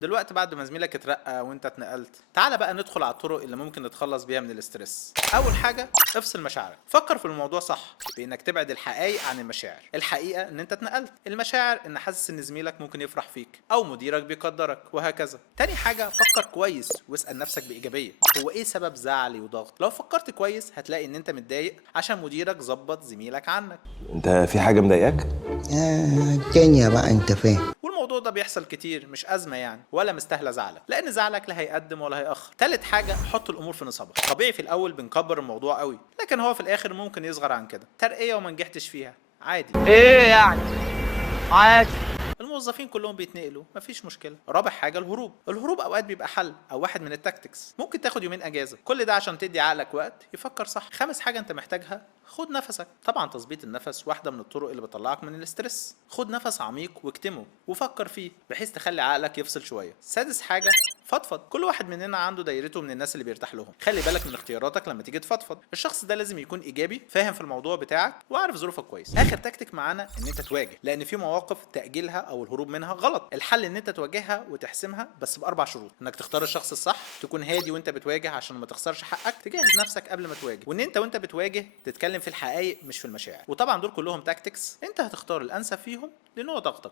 دلوقتي بعد ما زميلك اترقى وانت اتنقلت، تعالى بقى ندخل على الطرق اللي ممكن نتخلص بيها من الاسترس. اول حاجه، افصل مشاعرك. فكر في الموضوع صح بانك تبعد الحقائق عن المشاعر. الحقيقه ان انت اتنقلت، المشاعر ان حاسس ان زميلك ممكن يفرح فيك او مديرك بيقدرك وهكذا. تاني حاجه، فكر كويس واسال نفسك بايجابيه، هو ايه سبب زعلي وضغط؟ لو فكرت كويس هتلاقي ان انت متضايق عشان مديرك ظبط زميلك عنك. انت في حاجه مضايقاك؟ الدنيا بقى انت فاهم. والموضوع ده بيحصل كتير، مش أزمة يعني ولا مستاهلة زعلك، لأن زعلك لا هيقدم ولا هيأخر. تالت حاجة، حط الأمور في نصابها. طبيعي في الأول بنكبر الموضوع قوي، لكن هو في الآخر ممكن يصغر عن كده. ترقية وما نجحتش فيها عادي، ايه يعني؟ عادي. الموظفين كلهم بيتنقلوا، مفيش مشكلة. رابع حاجة، الهروب أوقات بيبقى حل أو واحد من التاكتكس. ممكن تاخد يومين أجازة، كل ده عشان تدي عقلك وقت يفكر صح. خامس حاجة أنت محتاجها، خد نفسك. طبعا تظبيط النفس واحدة من الطرق اللي بتطلعك من الاسترس. خد نفس عميق واكتمه وفكر فيه بحيث تخلي عقلك يفصل شوية. سادس حاجة، فضفض. كل واحد مننا عنده دايرته من الناس اللي بيرتاح لهم. خلي بالك من اختياراتك لما تيجي تفضفض. الشخص ده لازم يكون ايجابي، فاهم في الموضوع بتاعك وعارف ظروفك كويس. اخر تكتيك معانا ان انت تواجه، لان في مواقف تاجيلها او الهروب منها غلط. الحل ان انت تواجهها وتحسمها، بس باربع شروط: انك تختار الشخص الصح، تكون هادي وانت بتواجه عشان ما تخسرش حقك، تجهز نفسك قبل ما تواجه، وان انت وانت بتواجه تتكلم في الحقائق مش في المشاعر. وطبعا دول كلهم تاكتكس، انت هتختار الانسب فيهم لنوع ضغطك.